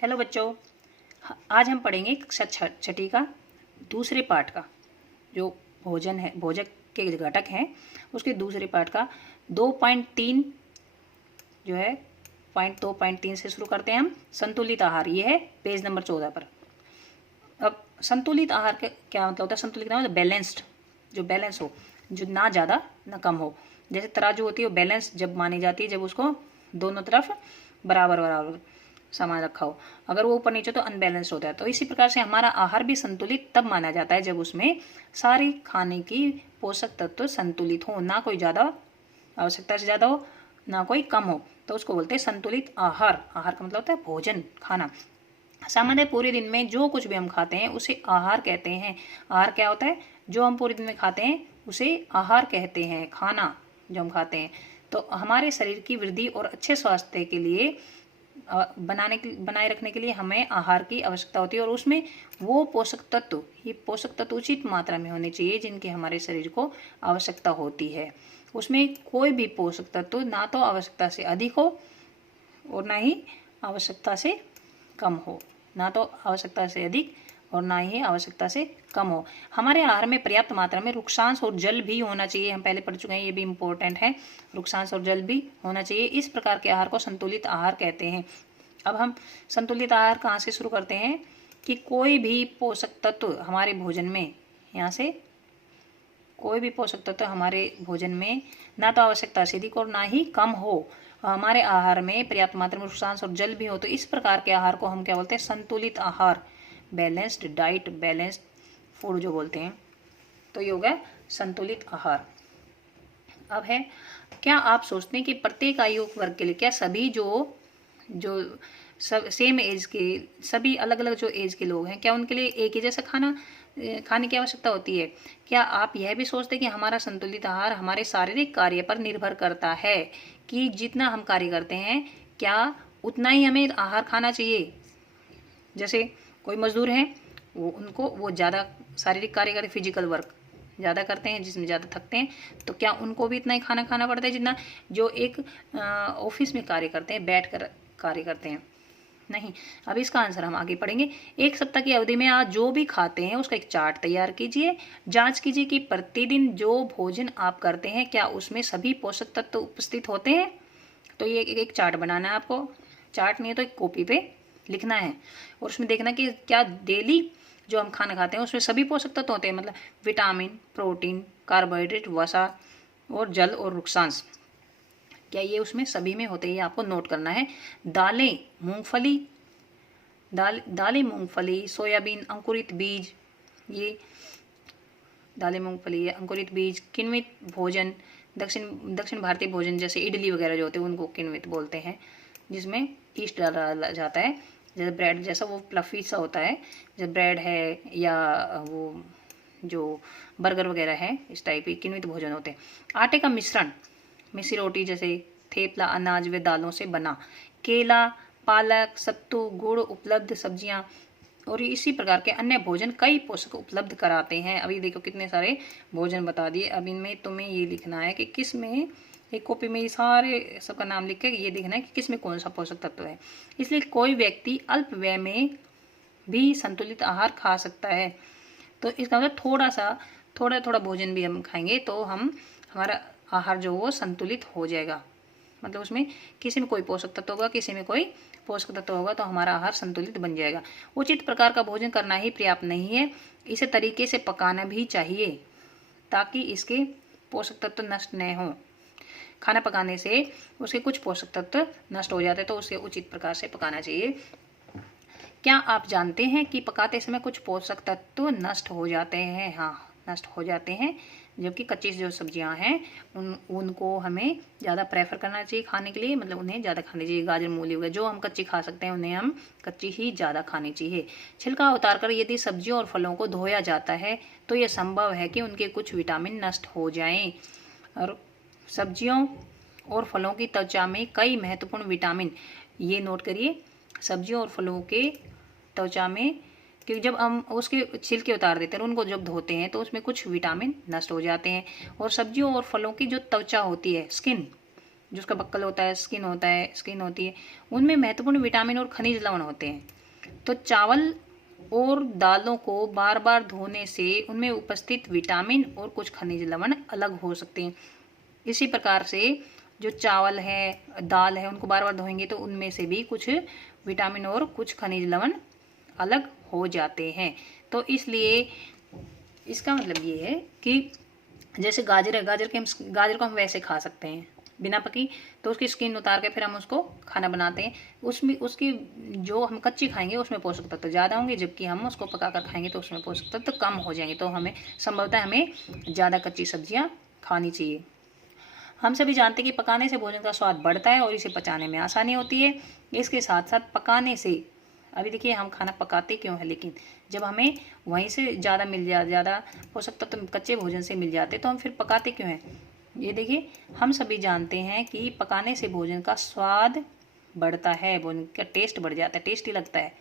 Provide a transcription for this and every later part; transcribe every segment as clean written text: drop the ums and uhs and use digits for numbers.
Hello बच्चों, आज हम पढ़ेंगे कक्षा छठी का दूसरे पाठ का जो भोजन है, भोजन के घटक हैं उसके दूसरे पाठ का 2.3 जो है पॉइंट 2.3 से शुरू करते हैं हम। संतुलित आहार, ये है पेज नंबर 14 पर। अब संतुलित आहार के क्या मतलब होता है? संतुलित का मतलब बैलेंस्ड, जो बैलेंस हो, जो ना ज़्यादा ना कम हो। जैसे तराजू होती है वो बैलेंस जब मानी जाती है जब उसको दोनों तरफ बराबर बराबर सामान रखा हो। अगर वो ऊपर नीचे तो अनबैलेंस्ड होता है। तो इसी प्रकार से हमारा आहार भी संतुलित तब माना जाता है जब उसमें सारी खाने की पोषक तत्व संतुलित हो, ना कोई ज़्यादा आवश्यकता से ज़्यादा हो ना कोई कम हो, तो उसको बोलते हैं संतुलित आहार। आहार का मतलब होता है भोजन, खाना। सामान्य पूरे दिन में जो कुछ भी हम खाते हैं उसे आहार कहते हैं। आहार क्या होता है? जो हम पूरे दिन में खाते हैं उसे आहार कहते हैं, खाना जो हम खाते हैं। तो हमारे शरीर की वृद्धि और अच्छे स्वास्थ्य के लिए बनाए रखने के लिए हमें आहार की आवश्यकता होती है, और उसमें वो पोषक तत्व उचित मात्रा में होने चाहिए जिनकी हमारे शरीर को आवश्यकता होती है। उसमें कोई भी पोषक तत्व ना तो आवश्यकता से अधिक हो और ना ही आवश्यकता से कम हो, ना तो आवश्यकता से अधिक और ना ही आवश्यकता से कम हो। हमारे आहार में पर्याप्त मात्रा में रुक्षांश और जल भी होना चाहिए। हम पहले पढ़ चुके हैं, ये भी इम्पोर्टेंट है। रुक्षांश और जल भी होना चाहिए। इस प्रकार के आहार को संतुलित आहार कहते हैं। अब हम संतुलित आहार कहाँ से शुरू करते हैं कि कोई भी पोषक तत्व हमारे भोजन में, यहाँ से कोई भी पोषक तत्व हमारे भोजन में ना तो आवश्यकता से अधिक और ना ही कम हो, हमारे आहार में पर्याप्त मात्रा में रुक्षांश और जल भी हो, तो इस प्रकार के आहार को हम क्या बोलते हैं? संतुलित आहार, बैलेंस्ड डाइट, बैलेंस्ड फूड जो बोलते हैं। तो ये हो गया संतुलित आहार। अब है, क्या आप सोचते हैं कि प्रत्येक आयु वर्ग के लिए क्या सभी जो सब सेम एज के, सभी अलग अलग जो एज के लोग हैं, क्या उनके लिए एक ही जैसा खाने की आवश्यकता होती है? क्या आप यह भी सोचते हैं कि हमारा संतुलित आहार हमारे शारीरिक कार्य पर निर्भर करता है कि जितना हम कार्य करते हैं क्या उतना ही हमें आहार खाना चाहिए? जैसे कोई मजदूर हैं, वो ज़्यादा शारीरिक कार्य करते, फिजिकल वर्क ज़्यादा करते हैं, जिसमें ज़्यादा थकते हैं, तो क्या उनको भी इतना ही खाना खाना पड़ता है जितना जो एक ऑफिस में कार्य करते हैं, बैठ कर कार्य करते हैं? नहीं। अब इसका आंसर हम आगे पढ़ेंगे। एक सप्ताह की अवधि में आप जो भी खाते हैं उसका एक चार्ट तैयार कीजिए। जांच कीजिए कि प्रतिदिन जो भोजन आप करते हैं क्या उसमें सभी पोषक तत्व उपस्थित होते हैं। तो ये एक चार्ट बनाना है आपको। चार्ट नहीं है तो एक कॉपी पे लिखना है और उसमें देखना कि क्या डेली जो हम खाना खाते हैं उसमें सभी पोषक तत्व होते हैं, मतलब विटामिन, प्रोटीन, कार्बोहाइड्रेट, वसा और जल और रुक्षांश, क्या ये उसमें सभी में होते हैं? ये आपको नोट करना है। दालें, मूंगफली, सोयाबीन, अंकुरित बीज, ये दालें, मूंगफली, अंकुरित बीज, किण्वित भोजन, दक्षिण भारतीय भोजन जैसे इडली वगैरह जो होते हैं उनको किण्वित बोलते हैं, जिसमें ईस्ट डाला जाता है। जैसे ब्रेड जैसा वो फ्लफी सा होता है, जैसे ब्रेड है या वो जो बर्गर वगैरह है, इस टाइप के किण्वित भोजन होते हैं। आटे का मिश्रण, मिस्सी रोटी जैसे थेपला अनाज व दालों से बना, केला, पालक, सत्तू, गुड़ उपलब्ध सब्जियां और इसी प्रकार के अन्य भोजन कई पोषक उपलब्ध कराते हैं। अभी देखो कितने सारे भोजन बता दिए। अब इनमें तुम्हें ये लिखना है कि किस में, एक कॉपी में सारे सबका नाम लिख के ये देखना है कि किस में कौन सा पोषक तत्व है। इसलिए कोई व्यक्ति अल्प व्यय में भी संतुलित आहार खा सकता है। तो इसका मतलब थोड़ा भोजन भी हम खाएंगे तो हमारा आहार जो वो संतुलित हो जाएगा। मतलब उसमें किसी में कोई पोषक तत्व होगा, किसी में कोई पोषक तत्व होगा, तो हमारा आहार संतुलित बन जाएगा। उचित प्रकार का भोजन करना ही पर्याप्त नहीं है, इसे तरीके से पकाना भी चाहिए ताकि इसके पोषक तत्व नष्ट न हो। खाना पकाने से उसके कुछ पोषक तत्व नष्ट हो जाते हैं, तो उसे उचित प्रकार से पकाना चाहिए। क्या आप जानते हैं कि पकाते समय कुछ पोषक तत्व नष्ट हो जाते हैं? हाँ, नष्ट हो जाते हैं। जबकि कच्ची जो सब्जियां हैं उनको हमें ज़्यादा प्रेफर करना चाहिए खाने के लिए, मतलब उन्हें ज़्यादा खानी चाहिए। गाजर, मूली वगैरह जो हम कच्ची खा सकते हैं उन्हें हम कच्ची ही ज़्यादा खानी चाहिए। छिलका उतारकर यदि सब्जियों और फलों को धोया जाता है तो यह संभव है कि उनके कुछ विटामिन नष्ट हो जाएं। और सब्जियों और फलों की त्वचा में कई महत्वपूर्ण विटामिन, ये नोट करिए, सब्जियों और फलों के त्वचा में, क्योंकि जब हम उसके छिलके उतार देते हैं उनको जब धोते हैं तो उसमें कुछ विटामिन नष्ट हो जाते हैं। और सब्जियों और फलों की जो त्वचा होती है, स्किन, जो उसका बक्कल होता है, स्किन होती है, उनमें महत्वपूर्ण विटामिन और खनिज लवण होते हैं। तो चावल और दालों को बार बार धोने से उनमें उपस्थित विटामिन और कुछ खनिज लवण अलग हो सकते हैं। इसी प्रकार से जो चावल है, दाल है, उनको बार बार धोएंगे तो उनमें से भी कुछ विटामिन और कुछ खनिज लवण अलग हो जाते हैं। तो इसलिए इसका मतलब ये है कि जैसे गाजर है, गाजर को हम वैसे खा सकते हैं बिना पकी, तो उसकी स्किन उतार के फिर हम उसको खाना बनाते हैं। उसमें उसकी जो हम कच्ची खाएंगे उसमें पोषक तत्व ज़्यादा होंगे, जबकि हम उसको पकाकर खाएंगे तो उसमें पोषक तत्व कम हो जाएंगे। तो हमें संभवतः हमें ज़्यादा कच्ची सब्जियां खानी चाहिए। हम सभी जानते हैं कि पकाने से भोजन का स्वाद बढ़ता है और इसे पचाने में आसानी होती है। इसके साथ साथ पकाने से, अभी देखिए हम खाना पकाते क्यों है, लेकिन जब हमें वहीं से ज़्यादा पोषक तत्व कच्चे भोजन से मिल जाते तो हम फिर पकाते क्यों हैं। ये देखिए हम सभी जानते हैं कि पकाने से भोजन का स्वाद बढ़ता है, भोजन का टेस्ट बढ़ जाता है, टेस्टी लगता है।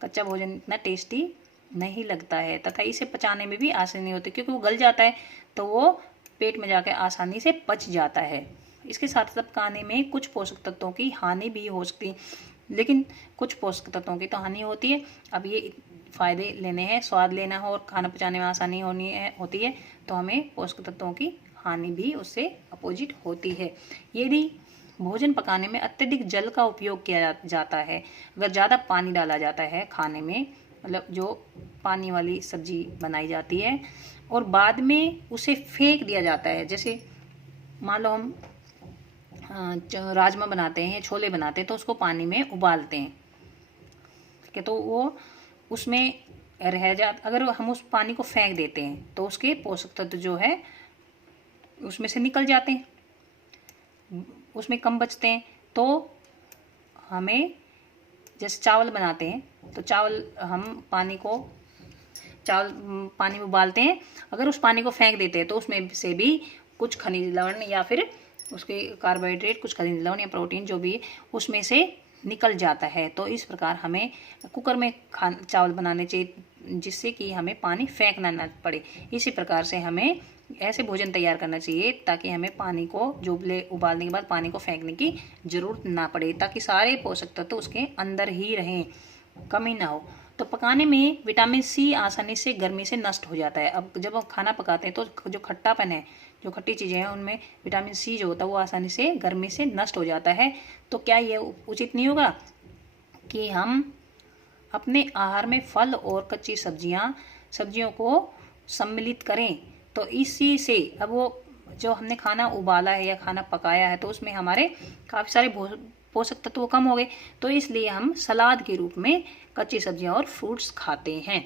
कच्चा भोजन इतना टेस्टी नहीं लगता है तथा इसे पचाने में भी आसानी होती है, क्योंकि वो गल जाता है तो वो पेट में जाकर आसानी से पच जाता है। इसके साथ साथ पकाने में कुछ पोषक तत्वों की हानि भी हो सकती है, लेकिन कुछ पोषक तत्वों की तो हानि होती है। अब ये फायदे लेने हैं, स्वाद लेना हो और खाना पचाने में आसानी होती है तो हमें पोषक तत्वों की हानि भी उससे अपोजिट होती है। यदि भोजन पकाने में अत्यधिक जल का उपयोग किया जाता है, अगर ज़्यादा पानी डाला जाता है खाने में, मतलब जो पानी वाली सब्जी बनाई जाती है और बाद में उसे फेंक दिया जाता है, जैसे मान लो हम राजमा बनाते हैं, छोले बनाते हैं तो उसको पानी में उबालते हैं, ठीक है, तो वो उसमें अगर हम उस पानी को फेंक देते हैं तो उसके पोषक तत्व जो है उसमें से निकल जाते हैं, उसमें कम बचते हैं। तो हमें जैसे चावल बनाते हैं तो पानी में उबालते हैं, अगर उस पानी को फेंक देते हैं तो उसमें से भी कुछ खनिज लवण या फिर उसके कार्बोहाइड्रेट, कुछ खनिज लवण या प्रोटीन जो भी उसमें से निकल जाता है। तो इस प्रकार हमें कुकर में चावल बनाने चाहिए जिससे कि हमें पानी फेंकना ना पड़े। इसी प्रकार से हमें ऐसे भोजन तैयार करना चाहिए ताकि हमें पानी को उबालने के बाद पानी को फेंकने की जरूरत ना पड़े, ताकि सारे पोषक तत्व उसके अंदर ही रहें, कमी ना हो। तो पकाने में विटामिन सी आसानी से गर्मी से नष्ट हो जाता है। अब जब हम खाना पकाते हैं तो जो खट्टापन है, जो खट्टी चीज़ें हैं, उनमें विटामिन सी जो होता है वो आसानी से गर्मी से नष्ट हो जाता है। तो क्या ये उचित नहीं होगा कि हम अपने आहार में फल और कच्ची सब्जियों को सम्मिलित करें? तो इसी से अब वो जो हमने खाना उबाला है या खाना पकाया है तो उसमें हमारे काफ़ी सारे पोषक तत्व कम हो गए, तो इसलिए हम सलाद के रूप में कच्ची सब्जियां और फ्रूट्स खाते हैं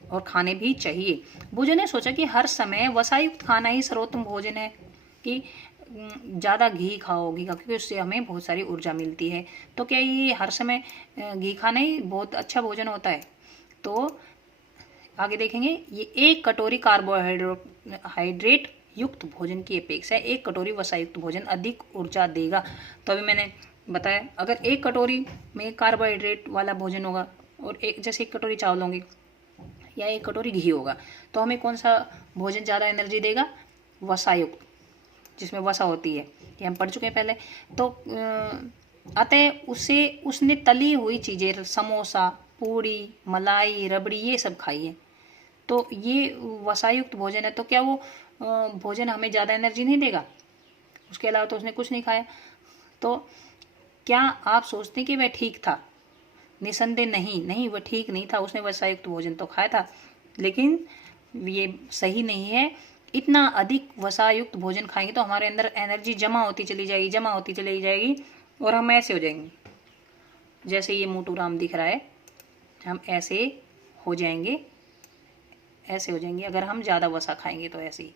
और खाने भी चाहिए। भोजन ने सोचा कि हर समय वसायुक्त खाना ही सर्वोत्तम भोजन है, कि ज़्यादा घी खाओ, क्योंकि उससे हमें बहुत सारी ऊर्जा मिलती है। तो क्या ये हर समय घी खाना ही बहुत अच्छा भोजन होता है? तो आगे देखेंगे, ये 1 कटोरी कार्बोहाइड्रेट युक्त भोजन की अपेक्षा 1 कटोरी वसायुक्त भोजन अधिक ऊर्जा देगा। तो अभी मैंने बताया, अगर 1 कटोरी में कार्बोहाइड्रेट वाला भोजन होगा और जैसे 1 कटोरी चावल होंगे या 1 कटोरी घी होगा, तो हमें कौन सा भोजन ज़्यादा एनर्जी देगा? वसायुक्त, जिसमें वसा होती है, ये हम पढ़ चुके हैं पहले। तो अतः उसने तली हुई चीज़ें, समोसा, पूड़ी, मलाई, रबड़ी, ये सब खाई है, तो ये वसायुक्त भोजन है। तो क्या वो भोजन हमें ज़्यादा एनर्जी नहीं देगा? उसके अलावा तो उसने कुछ नहीं खाया। तो क्या आप सोचते हैं कि वह ठीक था? निसंदेह नहीं, वह ठीक नहीं था। उसने वसायुक्त भोजन तो खाया था, लेकिन ये सही नहीं है। इतना अधिक वसायुक्त भोजन खाएंगे तो हमारे अंदर एनर्जी जमा होती चली जाएगी और हम ऐसे हो जाएंगे, जैसे ये मोटू राम दिख रहा है, हम ऐसे हो जाएंगे अगर हम ज़्यादा वसा खाएंगे। तो ऐसे ही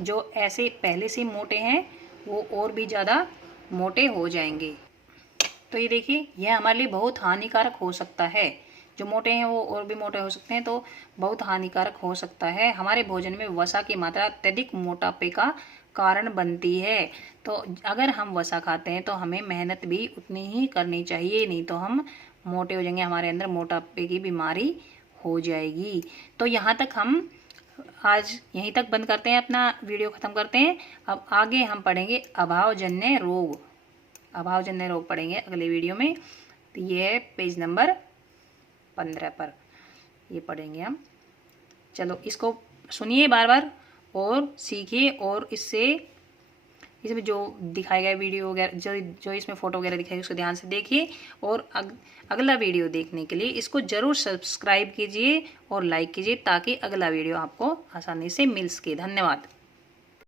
जो ऐसे पहले से मोटे हैं वो और भी ज़्यादा मोटे हो जाएंगे। तो ये देखिए, यह हमारे लिए बहुत हानिकारक हो सकता है। जो मोटे हैं वो और भी मोटे हो सकते हैं, तो बहुत हानिकारक हो सकता है। हमारे भोजन में वसा की मात्रा अत्यधिक मोटापे का कारण बनती है। तो अगर हम वसा खाते हैं तो हमें मेहनत भी उतनी ही करनी चाहिए, नहीं तो हम मोटे हो जाएंगे, हमारे अंदर मोटापे की बीमारी हो जाएगी। तो यहाँ तक हम आज यहीं तक बंद करते हैं, अपना वीडियो ख़त्म करते हैं। अब आगे हम पढ़ेंगे अभावजन्य रोग। अभावजन्य रोग पढ़ेंगे अगले वीडियो में। तो ये है पेज नंबर 15 पर ये पढ़ेंगे हम। चलो इसको सुनिए बार बार और सीखिए, और इसमें जो दिखाया गया वीडियो वगैरह, जो इसमें फ़ोटो वगैरह दिखाई उसको ध्यान से देखिए। और अगला वीडियो देखने के लिए इसको ज़रूर सब्सक्राइब कीजिए और लाइक कीजिए, ताकि अगला वीडियो आपको आसानी से मिल सके। धन्यवाद।